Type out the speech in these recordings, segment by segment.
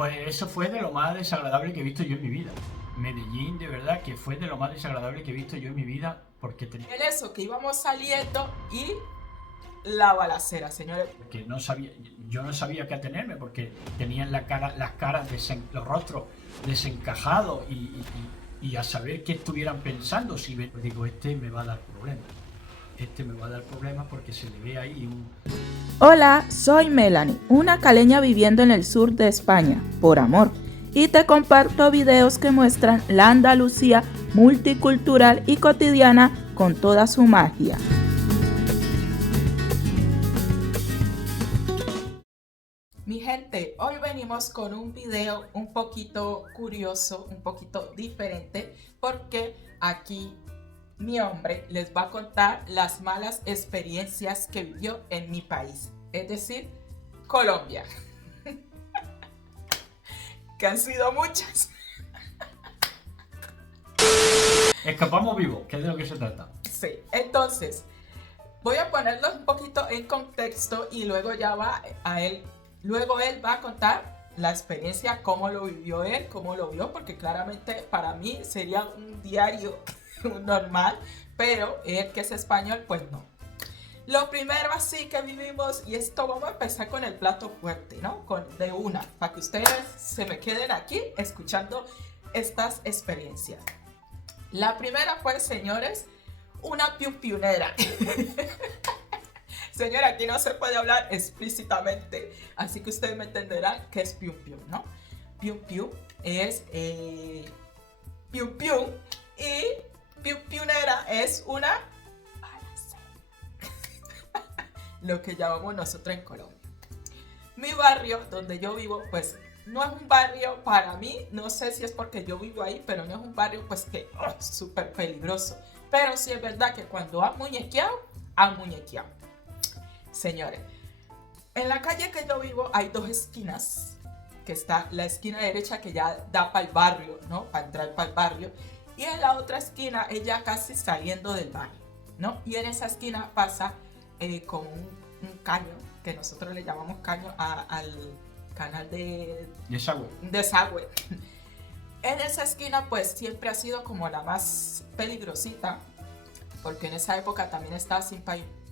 Pues eso fue de lo más desagradable que he visto yo en mi vida. Medellín, de verdad, que fue de lo más desagradable que he visto yo en mi vida porque tenía... En eso, que íbamos saliendo y la balacera, señores. Porque no sabía, yo no sabía qué atenerme porque tenían la cara, las caras, los rostros desencajados y a saber qué estuvieran pensando. Si digo, este me va a dar problemas. Este me va a dar problemas porque se le ve ahí un... Hola, soy Melanie, una caleña viviendo en el sur de España, por amor, y te comparto videos que muestran la Andalucía multicultural y cotidiana con toda su magia. Mi gente, hoy venimos con un video un poquito curioso, un poquito diferente, porque aquí mi hombre les va a contar las malas experiencias que vivió en mi país, es decir, Colombia. Que han sido muchas. Escapamos vivos, que es de lo que se trata. Sí, entonces voy a ponerlos un poquito en contexto y luego ya va a él. Luego él va a contar la experiencia, cómo lo vivió él, cómo lo vio, porque claramente para mí sería un diario normal, pero él que es español, pues no. Lo primero así que vivimos, y esto vamos a empezar con el plato fuerte, ¿no? De una, para que ustedes se me queden aquí escuchando estas experiencias. La primera fue, señores, una piu-piunera. Señora, aquí no se puede hablar explícitamente, así que ustedes me entenderán qué es piu-piu, ¿no? Piu-piu es piu-piu y piu-piunera es una lo que llamamos nosotros en Colombia. Mi barrio, donde yo vivo, pues no es un barrio para mí, no sé si es porque yo vivo ahí, pero no es un barrio pues que súper peligroso. Pero sí es verdad que cuando han muñequeado. Señores, en la calle que yo vivo hay dos esquinas, que está la esquina derecha que ya da para el barrio, ¿no? Para entrar para el barrio, y en la otra esquina es ya casi saliendo del barrio, ¿no? Y en esa esquina pasa con un caño, que nosotros le llamamos caño al canal de desagüe. En esa esquina pues siempre ha sido como la más peligrosita, porque en esa época también estaba sin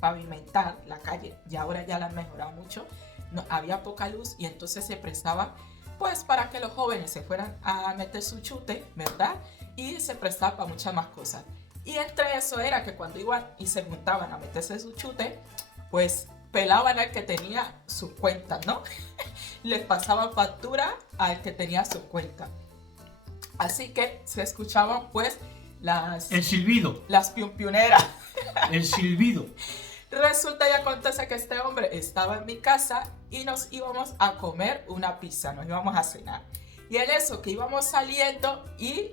pavimentar la calle, y ahora ya la han mejorado mucho. No, había poca luz y entonces se prestaba pues para que los jóvenes se fueran a meter su chute, ¿verdad? Y se prestaba para muchas más cosas. Y entre eso era que cuando iban y se juntaban a meterse su chute, pues pelaban al que tenía sus cuentas, ¿no? Les pasaban factura al que tenía su cuenta. Así que se escuchaban pues el silbido. Las piunpioneras. El silbido. Resulta y acontece que este hombre estaba en mi casa y nos íbamos a comer una pizza, nos íbamos a cenar. Y en eso que íbamos saliendo y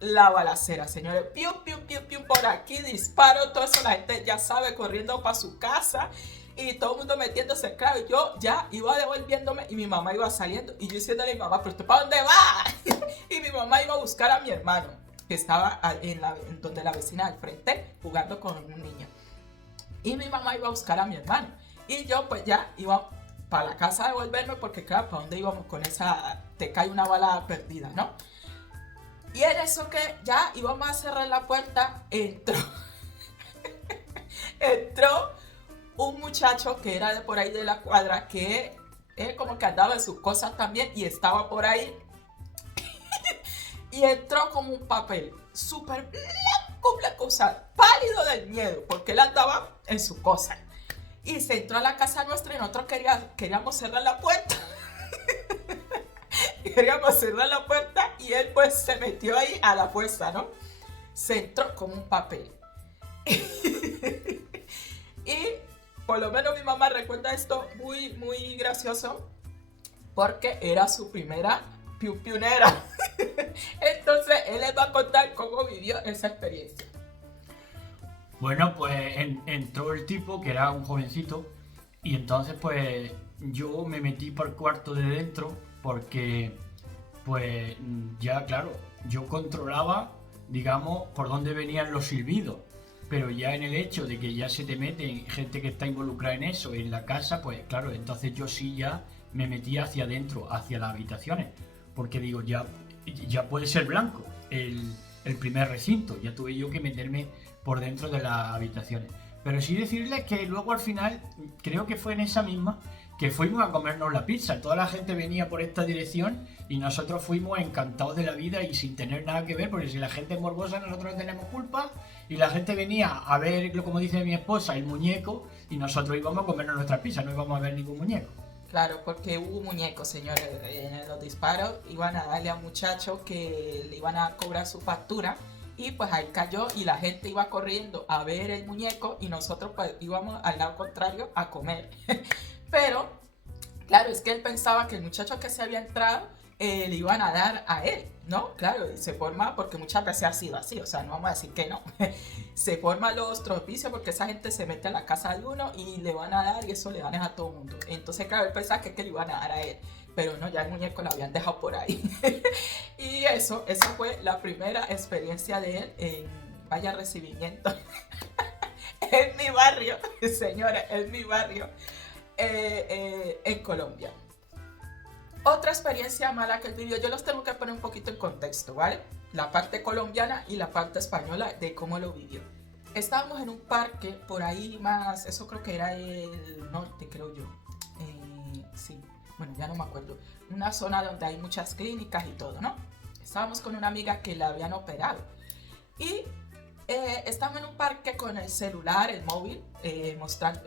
la balacera, señores, piu, piu, piu, piu, por aquí, disparo, todo eso, la gente ya sabe, corriendo para su casa y todo el mundo metiéndose, claro, yo ya iba devolviéndome y mi mamá iba saliendo y yo diciéndole a mi mamá, pero ¿tú para dónde vas? Y mi mamá iba a buscar a mi hermano, que estaba en donde la vecina del frente jugando con un niño. Y mi mamá iba a buscar a mi hermano. Y yo pues ya iba para la casa a devolverme porque claro, ¿para dónde íbamos con esa? Te cae una bala perdida, ¿no? Y en eso que ya íbamos a cerrar la puerta, entró un muchacho que era de por ahí de la cuadra, que él como que andaba en sus cosas también y estaba por ahí. Y entró como un papel, súper blanco, o sea, pálido del miedo, porque él andaba en su cosa. Y se entró a la casa nuestra y nosotros queríamos cerrar la puerta. Queríamos cerrar la puerta y él pues se metió ahí a la fuerza, ¿no? Se entró como un papel. Y por lo menos mi mamá recuerda esto muy, muy gracioso, porque era su primera piunera. Entonces él les va a contar cómo vivió esa experiencia. Bueno, pues entró el tipo, que era un jovencito, y entonces pues yo me metí por el cuarto de dentro porque pues ya claro, yo controlaba, digamos, por dónde venían los silbidos, pero ya en el hecho de que ya se te meten gente que está involucrada en eso en la casa, pues claro, entonces yo sí ya me metí hacia adentro, hacia las habitaciones, porque digo, ya puede ser blanco el primer recinto, ya tuve yo que meterme por dentro de las habitaciones. Pero sí decirles que luego al final, creo que fue en esa misma, que fuimos a comernos la pizza. Toda la gente venía por esta dirección y nosotros fuimos encantados de la vida y sin tener nada que ver, porque si la gente es morbosa nosotros no tenemos culpa, y la gente venía a ver, como dice mi esposa, el muñeco, y nosotros íbamos a comernos nuestra pizza, no íbamos a ver ningún muñeco. Claro, porque hubo muñecos, señores, en los disparos iban a darle a un muchacho que le iban a cobrar su factura. Y pues ahí cayó y la gente iba corriendo a ver el muñeco y nosotros pues íbamos al lado contrario a comer. Pero, claro, es que él pensaba que el muchacho que se había entrado le iban a dar a él, ¿no? Claro, y se forma, porque muchas veces ha sido así, o sea, no vamos a decir que no. Se forman los tropicios porque esa gente se mete a la casa de uno y le van a dar y eso le dan a todo el mundo. Entonces, claro, él pensaba que le iban a dar a él. Pero no, ya el muñeco lo habían dejado por ahí. Y esa fue la primera experiencia de él en vaya recibimiento. En mi barrio, señores, en mi barrio, en Colombia. Otra experiencia mala que él vivió, yo los tengo que poner un poquito en contexto, ¿vale? La parte colombiana y la parte española de cómo lo vivió. Estábamos en un parque por ahí más, eso creo que era el norte, creo yo. Sí. Bueno, ya no me acuerdo, una zona donde hay muchas clínicas y todo, ¿no? Estábamos con una amiga que la habían operado y estábamos en un parque con el celular, el móvil, mostrando,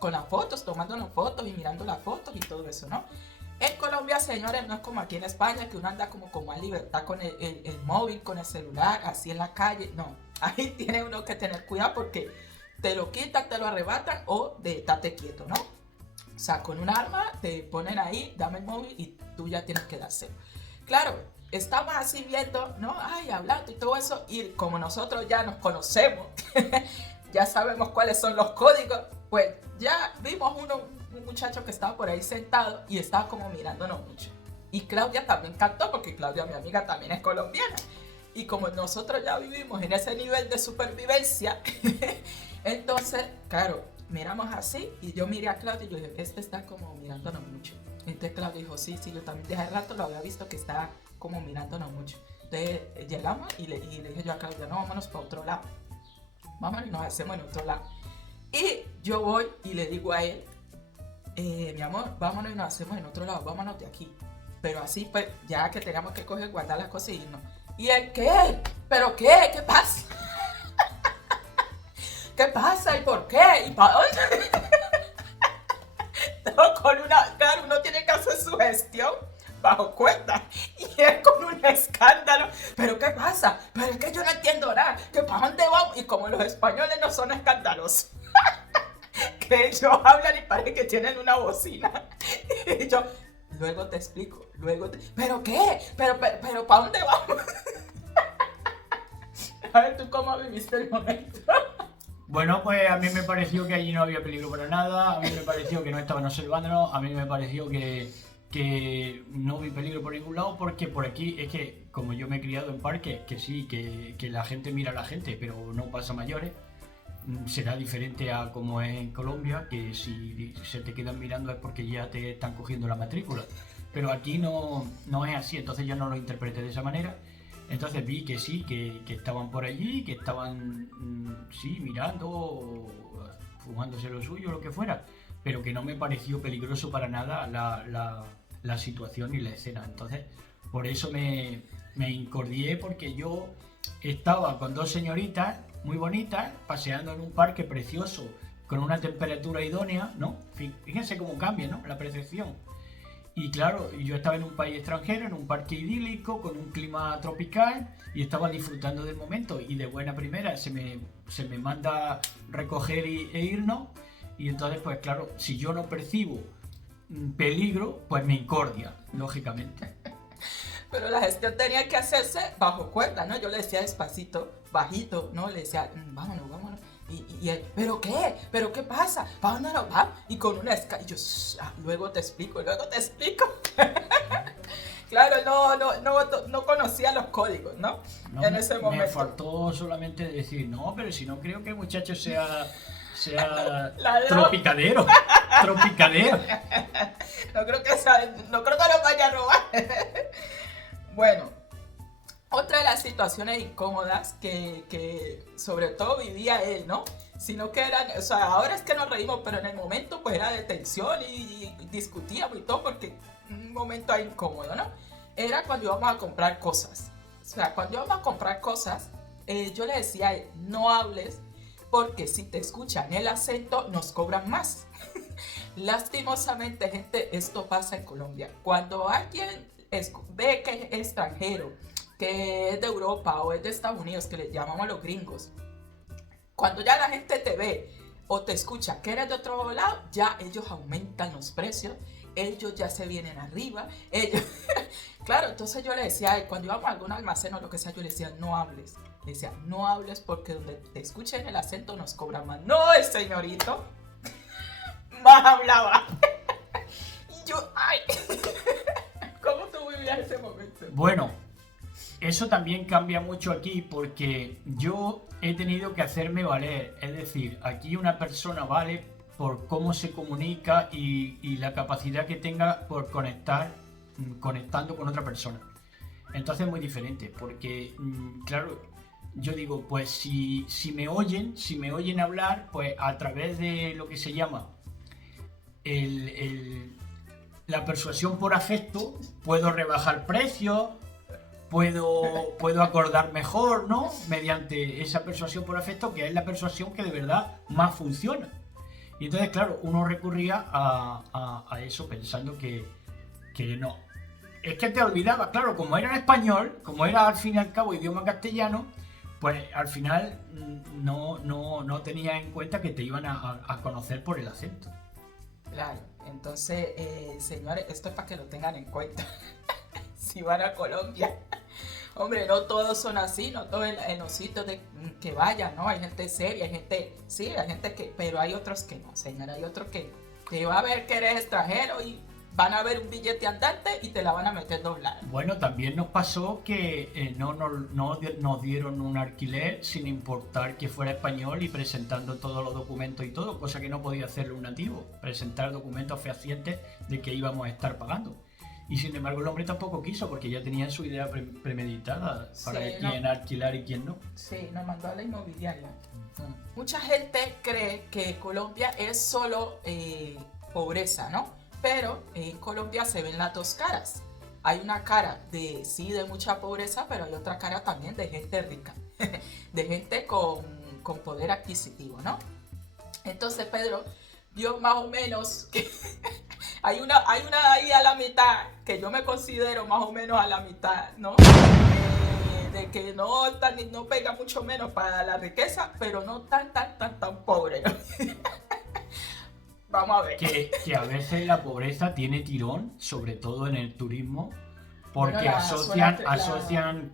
con las fotos, tomando las fotos y mirando las fotos y todo eso, ¿no? En Colombia, señores, no es como aquí en España, que uno anda como con más libertad con el móvil, con el celular, así en la calle, no. Ahí tiene uno que tener cuidado porque te lo quitan, te lo arrebatan o estate quieto, ¿no? O sea, con un arma te ponen ahí, dame el móvil y tú ya tienes que dárselo. Claro, estamos así viendo, ¿no? Ay, hablando y todo eso. Y como nosotros ya nos conocemos, ya sabemos cuáles son los códigos, pues ya vimos un muchacho que estaba por ahí sentado y estaba como mirándonos mucho. Y Claudia también cantó, porque Claudia, mi amiga, también es colombiana. Y como nosotros ya vivimos en ese nivel de supervivencia, entonces, claro, miramos así y yo miré a Claudia y yo dije, este está como mirándonos mucho. Entonces Claudia dijo, sí, yo también desde hace rato lo había visto que está como mirándonos mucho. Entonces llegamos y le dije yo a Claudia, no, vámonos para otro lado. Vámonos y nos hacemos en otro lado. Y yo voy y le digo a él, mi amor, vámonos y nos hacemos en otro lado, vámonos de aquí. Pero así pues, ya que teníamos que coger, guardar las cosas y irnos. ¿Y él qué? ¿Pero qué? ¿Qué pasa? ¿Qué pasa? ¿Y por qué? ¿Y para dónde? No, claro, uno tiene que hacer su gestión bajo cuenta. Y es con un escándalo. ¿Pero qué pasa? Pero es que yo no entiendo nada. ¿Que para dónde vamos? Y como los españoles no son escandalosos, que ellos hablan y parece que tienen una bocina. Y yo, luego te explico. ¿Pero qué? ¿Pero para dónde vamos? A ver, ¿tú cómo viviste el momento? Bueno, pues a mí me pareció que allí no había peligro para nada, a mí me pareció que no estaban observándonos, a mí me pareció que no vi peligro por ningún lado, porque por aquí es que, como yo me he criado en parques, que sí, que la gente mira a la gente, pero no pasa mayores, será diferente a como es en Colombia, que si se te quedan mirando es porque ya te están cogiendo la matrícula, pero aquí no es así, entonces yo no lo interpreté de esa manera. Entonces vi que sí, que estaban por allí, que estaban, sí, mirando, fumándose lo suyo, lo que fuera, pero que no me pareció peligroso para nada la situación y la escena. Entonces, por eso me incordié, porque yo estaba con dos señoritas muy bonitas, paseando en un parque precioso, con una temperatura idónea, ¿no? Fíjense cómo cambia, ¿no?, la percepción. Y claro, yo estaba en un país extranjero, en un parque idílico, con un clima tropical, y estaba disfrutando del momento, y de buena primera se me manda recoger e irnos, y entonces pues claro, si yo no percibo peligro, pues me incordia, lógicamente. Pero la gestión tenía que hacerse bajo cuerda, ¿no? Yo le decía despacito, bajito, ¿no? Le decía, vámonos. Y él, ¿pero qué? ¿Pero qué pasa? ¿Para dónde nos vamos? Y con una y yo, luego te explico. Claro, no conocía los códigos, ¿no? En ese momento. Me faltó solamente decir, no, pero si no creo que el muchacho sea tropicadero. Tropicadero. No creo que lo vaya a robar. Bueno, otra de las situaciones incómodas que sobre todo vivía él, ¿no? Sino que eran, o sea, ahora es que nos reímos, pero en el momento pues era de tensión y discutíamos y todo porque un momento ahí incómodo, ¿no? Era cuando íbamos a comprar cosas. O sea, cuando íbamos a comprar cosas, yo le decía a él, no hables porque si te escuchan el acento nos cobran más. Lastimosamente, gente, esto pasa en Colombia. Cuando alguien ve que es extranjero, que es de Europa o es de Estados Unidos, que le llamamos los gringos, cuando ya la gente te ve o te escucha que eres de otro lado, ya ellos aumentan los precios, ellos ya se vienen arriba, ellos... Claro, entonces yo le decía, cuando íbamos a algún almacén o lo que sea, yo le decía, no hables. Le decía, no hables porque donde te escuchen el acento nos cobran más. No, el señorito más hablaba. Y yo, ay, ¿cómo tú vivías ese momento? Bueno, eso también cambia mucho aquí porque yo he tenido que hacerme valer. Es decir, aquí una persona vale por cómo se comunica y la capacidad que tenga por conectando con otra persona. Entonces es muy diferente porque, claro, yo digo, pues si me oyen hablar, pues a través de lo que se llama la persuasión por afecto, puedo rebajar precios, puedo acordar mejor, ¿no? Mediante esa persuasión por afecto, que es la persuasión que de verdad más funciona. Y entonces, claro, uno recurría a eso pensando que no. Es que te olvidabas, claro, como era en español, como era al fin y al cabo idioma castellano, pues al final no tenías en cuenta que te iban a conocer por el acento. Claro, entonces, señores, esto es para que lo tengan en cuenta. Si van a Colombia. Hombre, no todos son así, no todos en los sitios que vayan, ¿no? Hay gente seria, hay gente que, pero hay otros que no, señora, hay otros que te va a ver que eres extranjero y van a ver un billete andante y te la van a meter doblada. Bueno, también nos pasó que no nos dieron un alquiler sin importar que fuera español y presentando todos los documentos y todo, cosa que no podía hacer un nativo, presentar documentos fehacientes de que íbamos a estar pagando. Y sin embargo el hombre tampoco quiso porque ya tenía su idea premeditada para quién alquilar y quién no. Sí, nos mandó a la inmobiliaria. Mucha gente cree que Colombia es solo pobreza, ¿no? Pero en Colombia se ven las dos caras. Hay una cara de mucha pobreza, pero hay otra cara también de gente rica, de gente con poder adquisitivo, ¿no? Entonces Pedro vio más o menos que hay una ahí a la mitad, que yo me considero más o menos a la mitad, ¿no? De que no pega mucho menos para la riqueza, pero no tan pobre, ¿no? Vamos a ver. Que a veces la pobreza tiene tirón, sobre todo en el turismo, porque asocian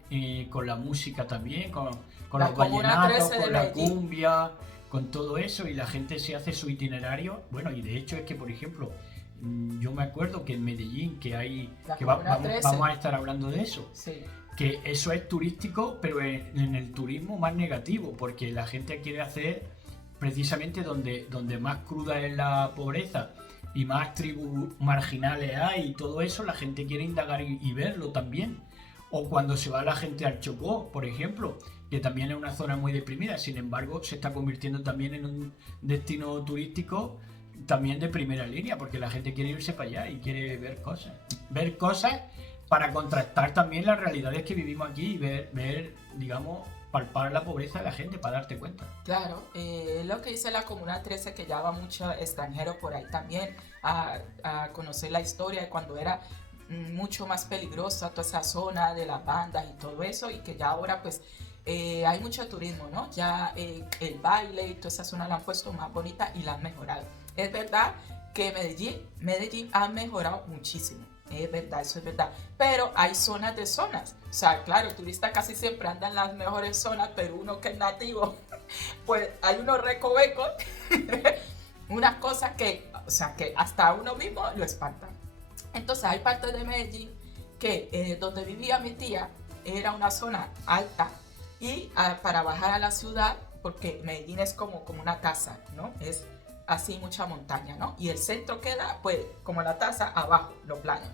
con la música también, con los vallenatos, con la cumbia, con todo eso, y la gente se hace su itinerario. Bueno, y de hecho es que, por ejemplo, yo me acuerdo que en Medellín, vamos a estar hablando de eso, sí, que eso es turístico, pero en el turismo más negativo, porque la gente quiere hacer precisamente donde más cruda es la pobreza y más tribus marginales hay y todo eso, la gente quiere indagar y verlo también. O cuando se va la gente al Chocó, por ejemplo, que también es una zona muy deprimida, sin embargo se está convirtiendo también en un destino turístico también de primera línea, porque la gente quiere irse para allá y quiere ver cosas para contrastar también las realidades que vivimos aquí y ver, digamos, palpar la pobreza de la gente para darte cuenta. Claro, lo que dice la Comuna 13, que ya va mucho extranjero por ahí también a conocer la historia de cuando era mucho más peligrosa toda esa zona de las bandas y todo eso, y que ya ahora pues hay mucho turismo, ¿no? Ya el baile y toda esa zona la han puesto más bonita y la han mejorado. Es verdad que Medellín ha mejorado muchísimo. Es verdad, eso es verdad. Pero hay zonas de zonas. O sea, claro, el turista casi siempre anda en las mejores zonas, pero uno que es nativo, pues hay unos recovecos, unas cosas que, o sea, que hasta uno mismo lo espantan. Entonces hay partes de Medellín que donde vivía mi tía era una zona alta y para bajar a la ciudad, porque Medellín es como una casa, ¿no? así mucha montaña, ¿no? Y el centro queda, pues, como la taza, abajo, lo plano.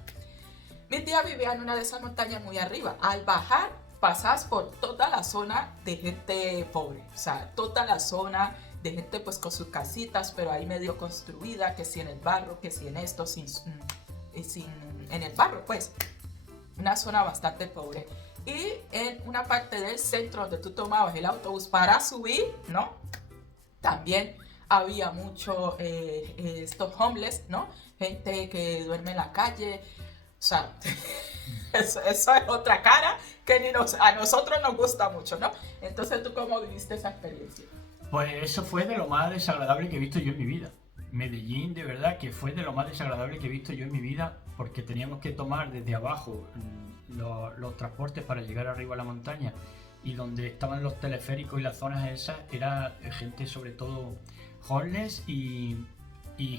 Mi tía vivía en una de esas montañas muy arriba. Al bajar, pasas por toda la zona de gente pobre. O sea, toda la zona de gente pues con sus casitas, pero ahí medio construida, que si en el barro, que si en esto, en el barro, pues. Una zona bastante pobre. Y en una parte del centro donde tú tomabas el autobús para subir, ¿no? También había mucho estos homeless, ¿no? Gente que duerme en la calle. O sea, eso es otra cara que a nosotros nos gusta mucho, ¿no? Entonces, ¿tú cómo viviste esa experiencia? Pues eso fue de lo más desagradable que he visto yo en mi vida. Medellín, de verdad, que fue de lo más desagradable que he visto yo en mi vida, porque teníamos que tomar desde abajo los transportes para llegar arriba a la montaña, y donde estaban los teleféricos y las zonas esas, era gente sobre todo homeless y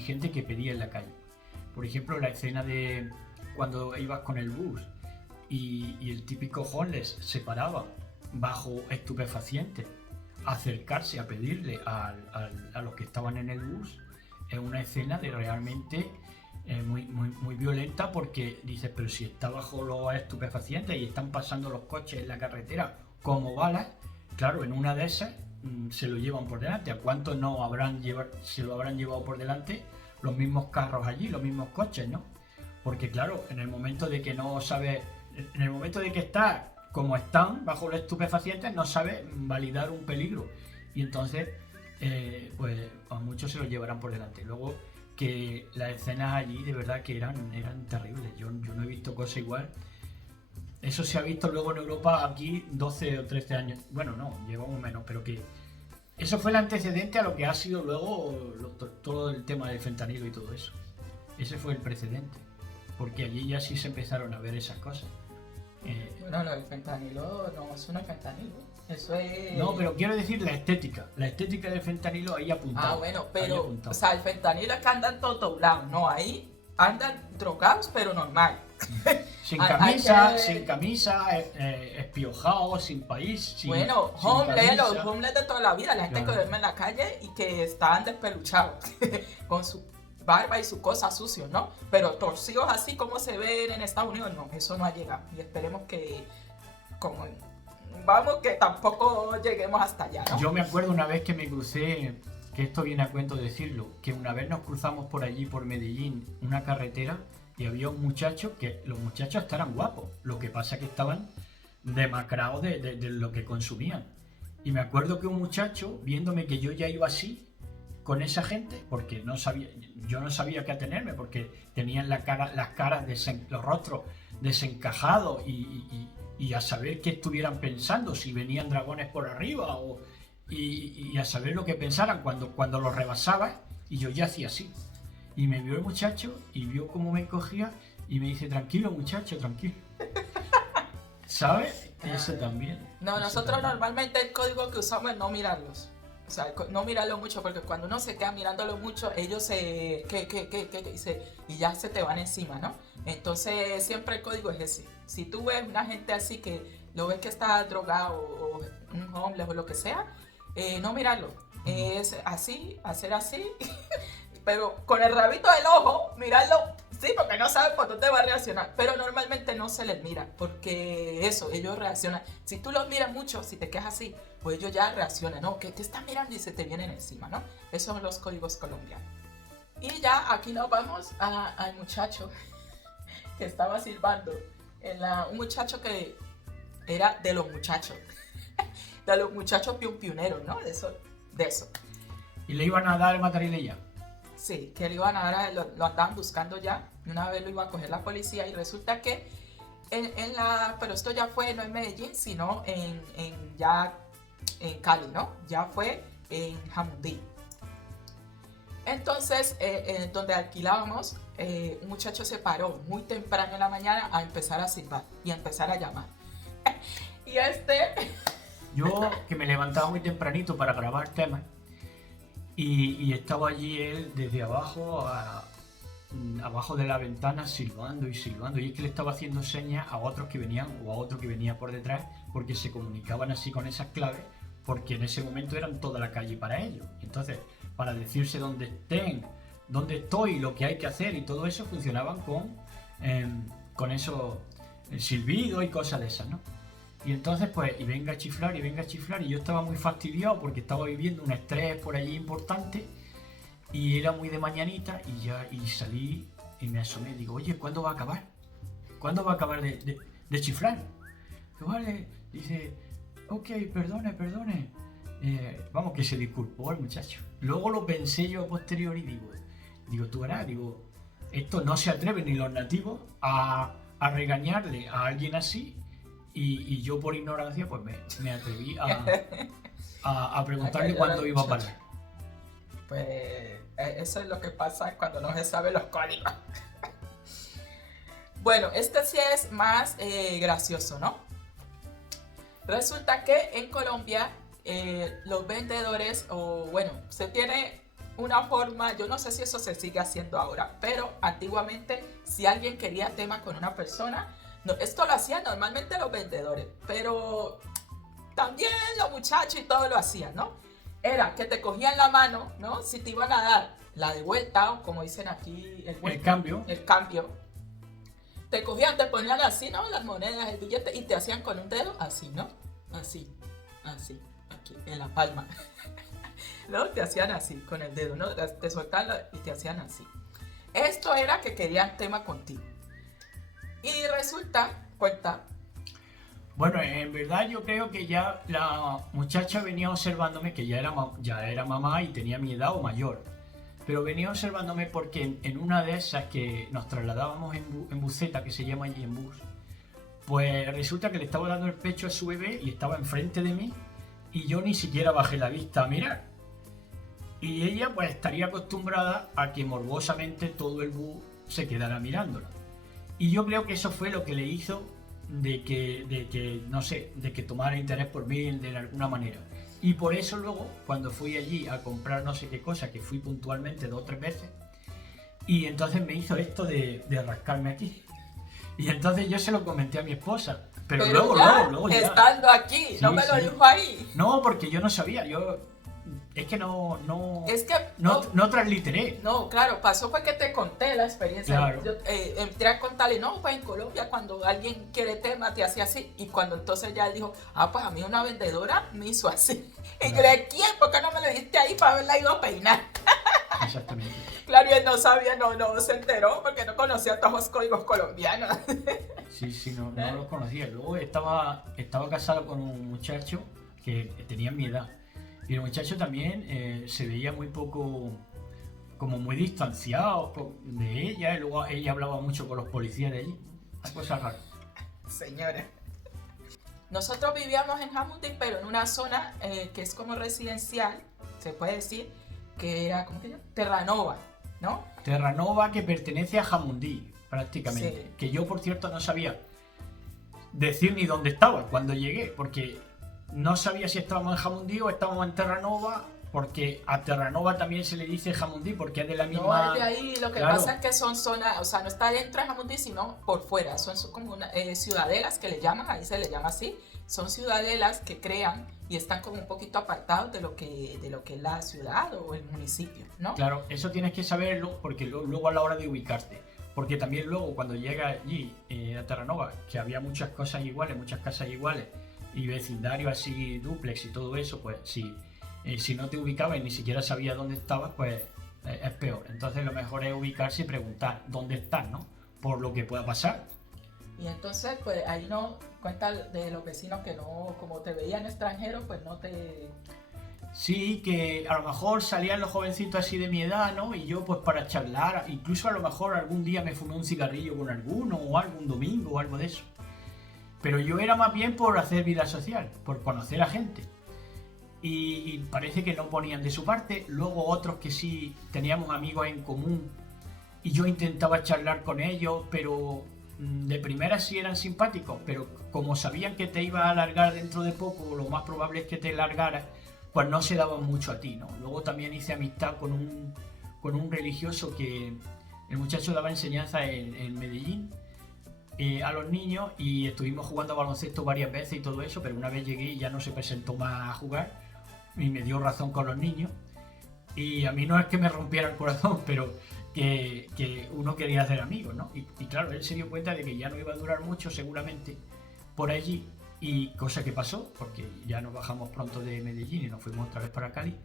gente que pedía en la calle. Por ejemplo, la escena de cuando ibas con el bus y el típico homeless se paraba bajo estupefacientes a acercarse a pedirle a los que estaban en el bus, es una escena de realmente muy violenta, porque dices, pero si está bajo los estupefacientes y están pasando los coches en la carretera como balas, claro, en una de esas se lo llevan por delante. ¿A cuántos no se lo habrán llevado por delante los mismos carros allí, los mismos coches, ¿no? Porque claro, en el momento de que no sabes, en el momento de que estás como están bajo los estupefacientes, no sabes validar un peligro, y entonces pues a muchos se los llevarán por delante. Luego, que las escenas allí de verdad que eran terribles. Yo no he visto cosa igual. Eso se ha visto luego en Europa, aquí 12 o 13 años, bueno, no, llevamos menos, pero que eso fue el antecedente a lo que ha sido luego todo el tema del fentanilo y todo eso. Ese fue el precedente, porque allí ya sí se empezaron a ver esas cosas. Bueno, lo del fentanilo no, eso no es fentanilo, eso es... No, pero quiero decir la estética del fentanilo ahí apuntado. Ah, bueno, pero, o sea, el fentanilo es que andan todos doblados, no, ahí andan drogados, pero normal. Sin camisa, espiojados, sin país, bueno, sin homeless, camisa. los homeless de toda la vida, la gente Claro. que duerme en la calle y que están despeluchados, con su barba y sus cosas sucios, ¿no? Pero torcidos así como se ven en Estados Unidos, no, eso no ha llegado. Y esperemos que, vamos, que tampoco lleguemos hasta allá, ¿no? Yo me acuerdo una vez que me crucé, que esto viene a cuento decirlo, que una vez nos cruzamos por allí, por Medellín, una carretera, y había un muchacho, que los muchachos estaban guapos, lo que pasa que estaban demacrados de lo que consumían. Y me acuerdo que un muchacho, viéndome que yo ya iba así, con esa gente, porque yo no sabía qué atenerme, porque tenían las caras, los rostros desencajados, y a saber qué estuvieran pensando, si venían dragones por arriba, y a saber lo que pensaran cuando los rebasaba, y yo ya hacía así. Y me vio el muchacho y vio cómo me encogía y me dice, tranquilo muchacho, tranquilo. ¿Sabes? Eso también. No, eso nosotros también. Normalmente el código que usamos es no mirarlos. O sea, no mirarlo mucho, porque cuando uno se queda mirándolo mucho, ellos y ya se te van encima, ¿no? Entonces, siempre el código es ese. Si tú ves una gente así que lo ves que está drogado o un homeless o lo que sea, no mirarlo. Es así, hacer así, pero con el rabito del ojo, mirarlo, sí, porque no sabes por dónde va a reaccionar. Pero normalmente no se les mira, porque eso, ellos reaccionan. Si tú los miras mucho, si te quedas así, pues ellos ya reaccionan, ¿no? Que te están mirando y se te vienen encima, ¿no? Esos son los códigos colombianos. Y ya aquí nos vamos al muchacho que estaba silbando. Un muchacho que era de los muchachos. De los muchachos pioneros, ¿no? De eso. Y le iban a dar el material ya. Sí, que lo andaban buscando ya. Una vez lo iba a coger la policía y resulta que pero esto ya fue no en Medellín, sino ya en Cali, ¿no? Ya fue en Jamundí. Entonces, donde alquilábamos, un muchacho se paró muy temprano en la mañana a empezar a silbar y a empezar a llamar. Y Yo, que me levantaba muy tempranito para grabar temas, y estaba allí él desde abajo, abajo de la ventana, silbando, y es que le estaba haciendo señas a otros que venían, o a otro que venía por detrás, porque se comunicaban así con esas claves, porque en ese momento eran toda la calle para ellos. Entonces, para decirse dónde estén, dónde estoy, lo que hay que hacer y todo eso funcionaban con eso, el silbido y cosas de esas, ¿no? Y entonces pues, y venga a chiflar, y yo estaba muy fastidiado porque estaba viviendo un estrés por allí importante y era muy de mañanita y salí y me asomé y digo, oye, ¿cuándo va a acabar? ¿Cuándo va a acabar de chiflar? Digo, vale, dice, ok, perdone. Vamos, que se disculpó el muchacho. Luego lo pensé yo a posteriori y digo, tú verás, esto no se atreven ni los nativos a regañarle a alguien así y yo por ignorancia pues me atreví a preguntarle cuándo iba a parar. Pues eso es lo que pasa cuando no se sabe los códigos. Bueno, este sí es más gracioso, ¿no? Resulta que en Colombia los vendedores, se tiene una forma, yo no sé si eso se sigue haciendo ahora, pero antiguamente si alguien quería tema con una persona, esto lo hacían normalmente los vendedores, pero también los muchachos y todo lo hacían, ¿no? Era que te cogían la mano, ¿no? Si te iban a dar la de vuelta, o como dicen aquí, el cambio. Te cogían, te ponían así, ¿no? Las monedas, el billete, y te hacían con un dedo así, ¿no? Así, aquí, en la palma. ¿No? Te hacían así, con el dedo, ¿no? Te soltaban y te hacían así. Esto era que querían tema contigo. Y cuenta. Bueno, en verdad yo creo que ya la muchacha venía observándome, que ya era mamá y tenía mi edad o mayor. Pero venía observándome porque en una de esas que nos trasladábamos en buseta, que se llama allí en bus, pues resulta que le estaba dando el pecho a su bebé y estaba enfrente de mí y yo ni siquiera bajé la vista a mirar. Y ella pues estaría acostumbrada a que morbosamente todo el bus se quedara mirándola. Y yo creo que eso fue lo que le hizo de que tomara interés por mí de alguna manera. Y por eso luego, cuando fui allí a comprar no sé qué cosa, que fui puntualmente 2 o 3 veces, y entonces me hizo esto de rascarme aquí. Y entonces yo se lo comenté a mi esposa. Pero luego ya. Estando aquí, sí, no me lo dijo ahí. No, porque yo no sabía, es que no transliteré. No, claro, pasó fue que te conté la experiencia. Claro. Yo entré a contarle, no, pues en Colombia cuando alguien quiere tema te hace así. Y cuando entonces ya él dijo, pues a mí una vendedora me hizo así. Y yo le dije, ¿quién? ¿Por qué no me lo dijiste ahí para haberla ido a peinar? Exactamente. Claro, y él no sabía, no se enteró porque no conocía todos los códigos colombianos. Sí, no los conocía. Luego estaba casado con un muchacho que tenía mi edad. Y el muchacho también se veía muy poco, como muy distanciado de ella. Y luego ella hablaba mucho con los policías de allí. Una cosa rara. Señora. Nosotros vivíamos en Jamundí, pero en una zona que es como residencial, se puede decir, que era, ¿cómo se llama? Terranova, ¿no? Terranova, que pertenece a Jamundí, prácticamente. Sí. Que yo, por cierto, no sabía decir ni dónde estaba cuando llegué, porque no sabía si estábamos en Jamundí o estábamos en Terranova, porque a Terranova también se le dice Jamundí, porque es de la misma... No, es de ahí, lo que pasa es que son zonas, o sea, no está dentro de Jamundí, sino por fuera, son como ciudadelas que le llaman, ahí se le llama así, son ciudadelas que crean y están como un poquito apartados de lo que es la ciudad o el municipio, ¿no? Claro, eso tienes que saberlo, porque luego a la hora de ubicarte, porque también luego cuando llega allí a Terranova, que había muchas cosas iguales, muchas casas iguales, y vecindario así, dúplex y todo eso, pues si no te ubicabas y ni siquiera sabías dónde estabas, pues es peor. Entonces lo mejor es ubicarse y preguntar dónde estás, ¿no? Por lo que pueda pasar. Y entonces, pues ahí no cuenta de los vecinos que no, como te veían extranjero, pues no te... Sí, que a lo mejor salían los jovencitos así de mi edad, ¿no? Y yo pues para charlar, incluso a lo mejor algún día me fumé un cigarrillo con alguno, o algún domingo, o algo de eso. Pero yo era más bien por hacer vida social, por conocer a gente. Y parece que no ponían de su parte. Luego otros que sí teníamos amigos en común y yo intentaba charlar con ellos, pero de primera sí eran simpáticos, pero como sabían que te iba a largar dentro de poco, lo más probable es que te largaras, pues no se daban mucho a ti, ¿no? Luego también hice amistad con un religioso que el muchacho daba enseñanza en Medellín a los niños y estuvimos jugando a baloncesto varias veces y todo eso, pero una vez llegué y ya no se presentó más a jugar y me dio razón con los niños Y a mí no es que me rompiera el corazón, pero que uno quería hacer amigos, ¿no? Y claro, él se dio cuenta de que ya no iba a durar mucho seguramente por allí, y cosa que pasó, porque ya nos bajamos pronto de Medellín y nos fuimos otra vez para Cali.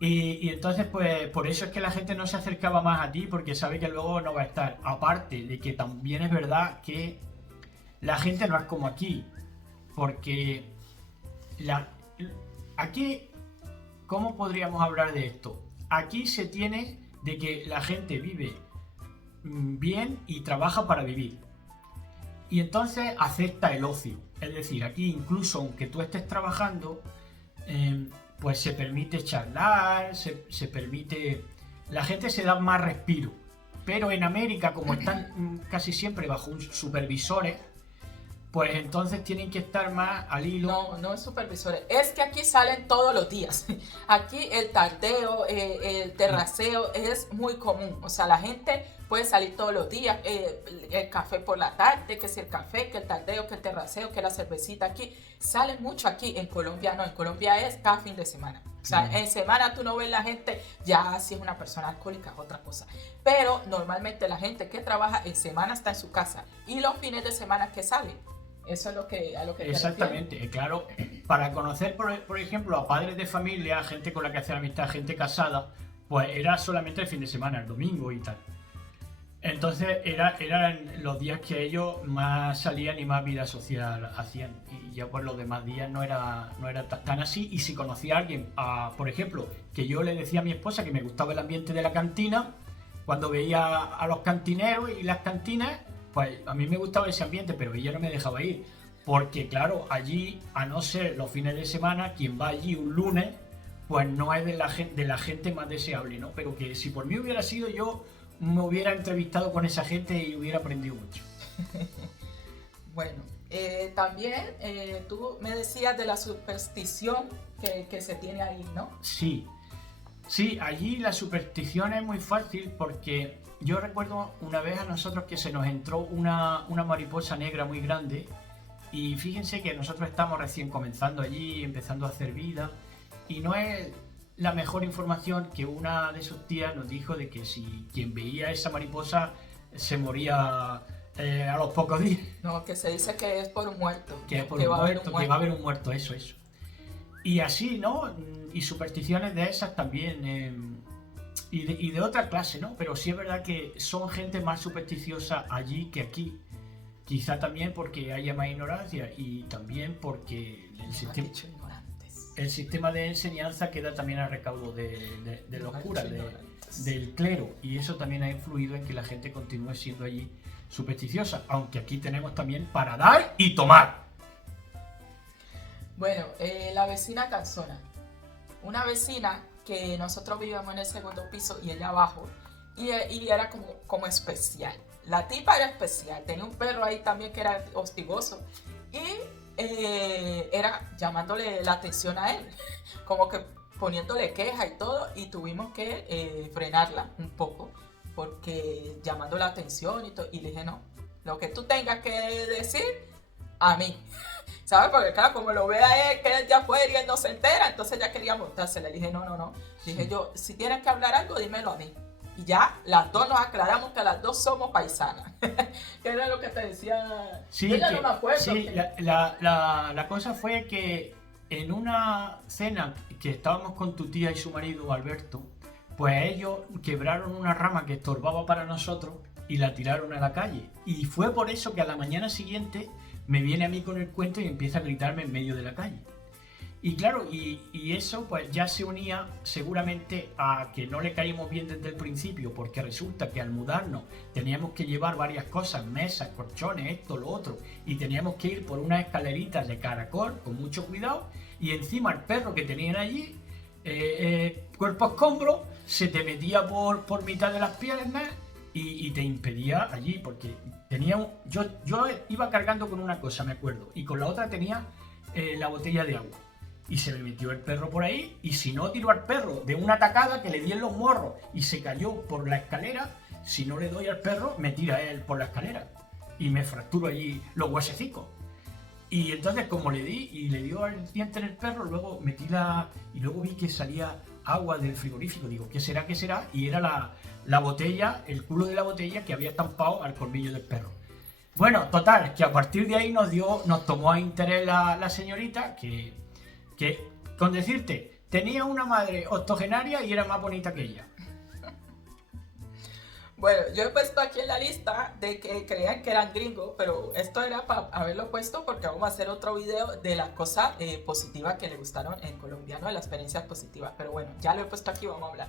Y entonces, pues, por eso es que la gente no se acercaba más a ti, porque sabe que luego no va a estar. Aparte de que también es verdad que la gente no es como aquí, porque aquí, ¿cómo podríamos hablar de esto? Aquí se tiene de que la gente vive bien y trabaja para vivir. Y entonces acepta el ocio. Es decir, aquí incluso aunque tú estés trabajando, pues se permite charlar, se permite... La gente se da más respiro. Pero en América, como están casi siempre bajo supervisores, pues entonces tienen que estar más al hilo. No, no es supervisores. Es que aquí salen todos los días. Aquí el tardeo, el terraceo es muy común. O sea, la gente puede salir todos los días. El café por la tarde, que es el café, que el tardeo, que el terraceo, que la cervecita aquí. Sale mucho aquí. En Colombia no. En Colombia es cada fin de semana. O sea, en semana tú no ves la gente, ya si es una persona alcohólica es otra cosa. Pero normalmente la gente que trabaja en semana está en su casa. Y los fines de semana que salen. Eso es a lo que Exactamente, claro. Para conocer, por ejemplo, a padres de familia, gente con la que hacer amistad, gente casada, pues era solamente el fin de semana, el domingo y tal. Entonces eran los días que ellos más salían y más vida social hacían. Y ya pues los demás días no era tan así. Y si conocía a alguien, por ejemplo, que yo le decía a mi esposa que me gustaba el ambiente de la cantina, cuando veía a los cantineros y las cantinas, pues a mí me gustaba ese ambiente, pero ella no me dejaba ir. Porque claro, allí, a no ser los fines de semana, quien va allí un lunes, pues no es de la gente más deseable, ¿no? Pero que si por mí hubiera sido, yo me hubiera entrevistado con esa gente y hubiera aprendido mucho. Bueno, también tú me decías de la superstición que se tiene ahí, ¿no? Sí, allí la superstición es muy fácil porque yo recuerdo una vez a nosotros que se nos entró una mariposa negra muy grande, y fíjense que nosotros estamos recién comenzando allí, empezando a hacer vida, y no es la mejor información que una de sus tías nos dijo de que si quien veía esa mariposa se moría a los pocos días. No, que se dice que es por un muerto. Que es por un muerto, que va a haber un muerto, eso. Y así, ¿no? Y supersticiones de esas también, y de otra clase, ¿no? Pero sí es verdad que son gente más supersticiosa allí que aquí. Quizá también porque haya más ignorancia y también porque el sistema de enseñanza queda también a recaudo de los curas, del clero. Y eso también ha influido en que la gente continúe siendo allí supersticiosa. Aunque aquí tenemos también para dar y tomar. Bueno, la vecina cansona. Una vecina que nosotros vivíamos en el segundo piso y ella abajo. Y era como especial. La tipa era especial. Tenía un perro ahí también que era hostigoso. Y era llamándole la atención a él. Como que poniéndole queja y todo. Y tuvimos que frenarla un poco. Porque llamando la atención y todo. Y le dije, no, lo que tú tengas que decir, a mí. ¿Sabes? Porque claro, como lo ve a él, que él ya fue y él no se entera, entonces ya quería montarse. Le dije, no. Dije yo, si tienes que hablar algo, dímelo a mí. Y ya las dos nos aclaramos que las dos somos paisanas. ¿Qué era lo que te decía? Sí, yo ya no me acuerdo. Sí, la cosa fue que en una cena que estábamos con tu tía y su marido Alberto, pues ellos quebraron una rama que estorbaba para nosotros y la tiraron a la calle. Y fue por eso que a la mañana siguiente me viene a mí con el cuento y empieza a gritarme en medio de la calle. Y claro, y eso pues ya se unía seguramente a que no le caímos bien desde el principio, porque resulta que al mudarnos teníamos que llevar varias cosas, mesas, colchones, esto, lo otro, y teníamos que ir por unas escaleritas de caracol con mucho cuidado, y encima el perro que tenían allí, cuerpo escombro, se te metía por mitad de las piernas y te impedía allí, porque yo iba cargando con una cosa, me acuerdo, y con la otra tenía la botella de agua. Y se me metió el perro por ahí, y si no tiro al perro de una tacada que le di en los morros y se cayó por la escalera, si no le doy al perro, me tira él por la escalera y me fracturo allí los huesecicos. Y entonces como le di y le dio el diente en el perro, luego y luego vi que salía agua del frigorífico. Digo, ¿qué será? ¿Qué será? Y era la botella, el culo de la botella que había estampado al colmillo del perro. Bueno, total, que a partir de ahí nos tomó a interés la señorita, que con decirte, tenía una madre octogenaria y era más bonita que ella. Bueno, yo he puesto aquí en la lista de que creían que eran gringos, pero esto era para haberlo puesto porque vamos a hacer otro video de las cosas positivas que le gustaron en Colombia, ¿no? De las experiencias positivas. Pero bueno, ya lo he puesto aquí, vamos a hablar.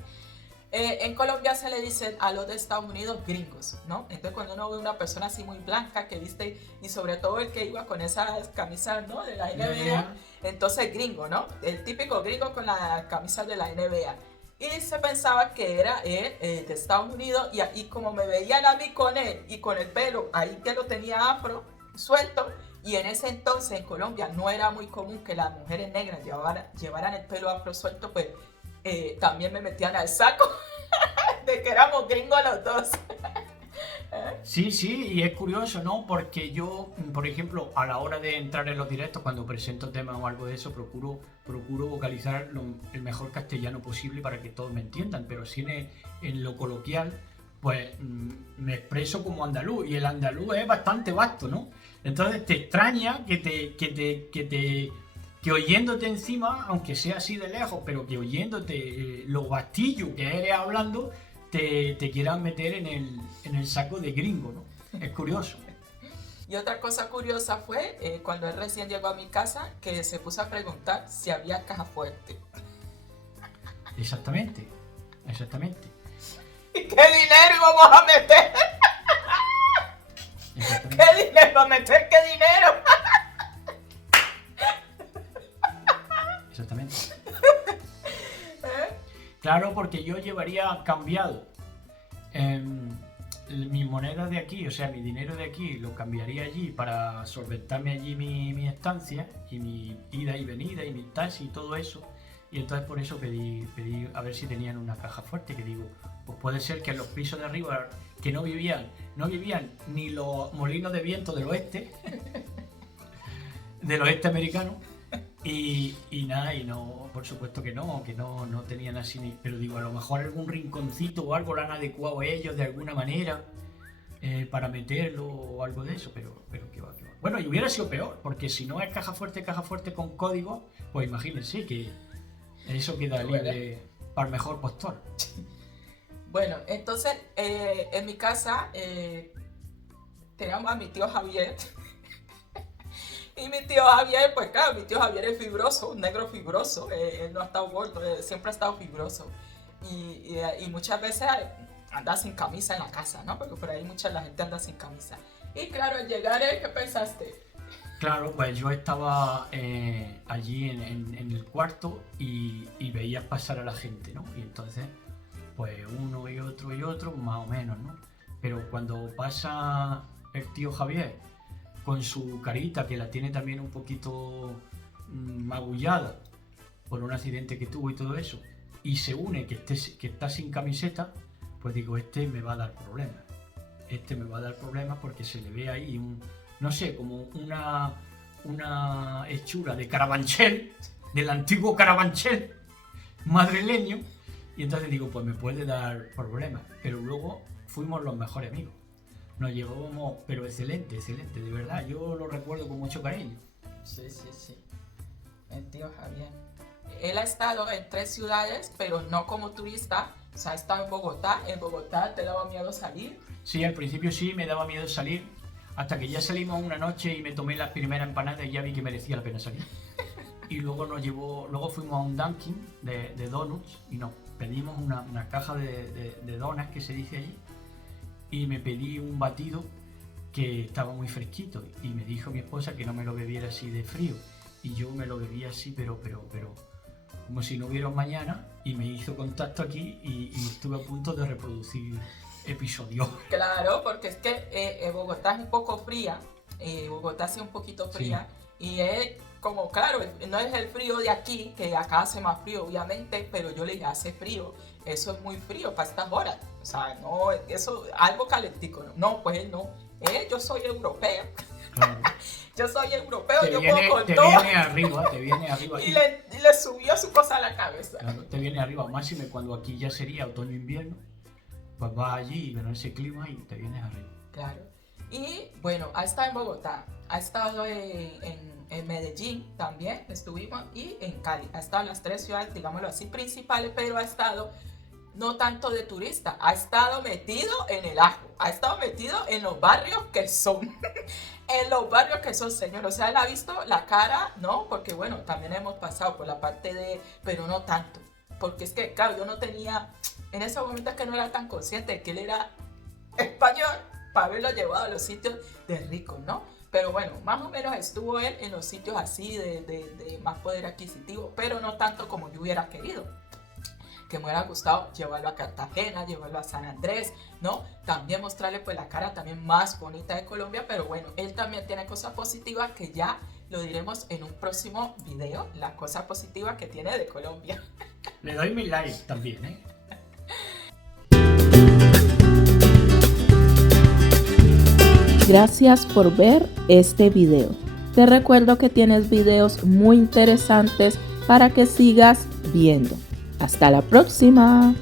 En Colombia se le dicen a los de Estados Unidos gringos, ¿no? Entonces cuando uno ve una persona así muy blanca que viste, y sobre todo el que iba con esas camisas, ¿no? De la NBA, entonces gringo, ¿no? El típico gringo con las camisas de la NBA. Y se pensaba que era él de Estados Unidos y como me veían a mí con él y con el pelo ahí que lo tenía afro, suelto, y en ese entonces en Colombia no era muy común que las mujeres negras llevaran el pelo afro suelto, pues también me metían al saco de que éramos gringos los dos. Sí, y es curioso, ¿no? Porque yo, por ejemplo, a la hora de entrar en los directos, cuando presento temas o algo de eso, procuro vocalizar el mejor castellano posible para que todos me entiendan, pero si en lo coloquial, pues me expreso como andaluz, y el andaluz es bastante vasto, ¿no? Entonces te extraña que oyéndote encima, aunque sea así de lejos, pero que oyéndote lo bastillo que eres hablando, te quieran meter en el saco de gringo, ¿no? Es curioso. Y otra cosa curiosa fue cuando él recién llegó a mi casa, que se puso a preguntar si había caja fuerte. Exactamente. ¿Y qué dinero íbamos a meter? ¿Qué dinero va a meter? ¿Qué dinero? Exactamente. Claro, porque yo llevaría cambiado mi moneda de aquí, o sea, mi dinero de aquí, lo cambiaría allí para solventarme allí mi estancia y mi ida y venida y mi taxi y todo eso. Y entonces por eso pedí a ver si tenían una caja fuerte, que digo, pues puede ser que en los pisos de arriba que no vivían ni los molinos de viento del oeste americano. Y nada, y no, por supuesto que no tenían así, pero digo, a lo mejor algún rinconcito o algo lo han adecuado ellos de alguna manera para meterlo o algo de eso, pero que va. Bueno, y hubiera sido peor, porque si no es caja fuerte con código, pues imagínense que eso queda libre para el mejor postor. Bueno, entonces en mi casa teníamos a mi tío Javier. Y mi tío Javier, pues claro, mi tío Javier es fibroso, un negro fibroso, él no ha estado gordo, siempre ha estado fibroso. Y muchas veces anda sin camisa en la casa, ¿no? Porque por ahí la gente anda sin camisa. Y claro, al llegar, ¿qué pensaste? Claro, pues yo estaba allí en el cuarto y veías pasar a la gente, ¿no? Y entonces, pues uno y otro, más o menos, ¿no? Pero cuando pasa el tío Javier con su carita, que la tiene también un poquito magullada por un accidente que tuvo y todo eso, y se une que está sin camiseta, pues digo, este me va a dar problemas porque se le ve ahí no sé, como una hechura de Carabanchel, del antiguo Carabanchel madrileño, y entonces digo, pues me puede dar problemas, pero luego fuimos los mejores amigos. Nos llevábamos, pero excelente, de verdad, yo lo recuerdo con mucho cariño. Sí. El tío Javier. Él ha estado en 3 ciudades, pero no como turista. O sea, ha estado en Bogotá. ¿En Bogotá te daba miedo salir? Sí, al principio sí, me daba miedo salir. Hasta que ya salimos una noche y me tomé las primeras empanadas y ya vi que merecía la pena salir. Y luego luego fuimos a un Dunkin' de donuts y nos pedimos una caja de donas, que se dice allí. Y me pedí un batido que estaba muy fresquito y me dijo mi esposa que no me lo bebiera así de frío, y yo me lo bebía así pero como si no hubiera un mañana, y me hizo contacto aquí y estuve a punto de reproducir episodios. Claro, porque es que Bogotá es un poco fría, Bogotá sí es un poquito fría, sí. Y es como, claro, no es el frío de aquí, que acá hace más frío obviamente, pero yo le dije, hace frío, eso es muy frío para estas horas, o sea, no, eso, algo calentico, no, pues él no, yo soy europea. Claro. yo soy europeo, Te yo viene, puedo con te todo. viene arriba, te viene arriba. Y le subió su cosa a la cabeza. Claro, te viene arriba, máxime cuando aquí ya sería otoño-invierno, pues vas allí con ese clima y te vienes arriba. Claro. Y bueno, ha estado en Bogotá, ha estado en Medellín también, estuvimos, y en Cali. Ha estado en las 3 ciudades, digámoslo así, principales, pero ha estado no tanto de turista, ha estado metido en el ajo, ha estado metido en los barrios que son, en los barrios que son, señor. O sea, él ha visto la cara, ¿no? Porque bueno, también hemos pasado por la parte de, pero no tanto. Porque es que, claro, yo no tenía, en ese momento es que no era tan consciente de que él era español para haberlo llevado a los sitios de ricos, ¿no? Pero bueno, más o menos estuvo él en los sitios así de más poder adquisitivo, pero no tanto como yo hubiera querido. Que me hubiera gustado llevarlo a Cartagena, llevarlo a San Andrés, ¿no? También mostrarle pues la cara también más bonita de Colombia, pero bueno, él también tiene cosas positivas que ya lo diremos en un próximo video, las cosas positivas que tiene de Colombia. Le doy mi like también, ¿eh? Gracias por ver este video. Te recuerdo que tienes videos muy interesantes para que sigas viendo. Hasta la próxima.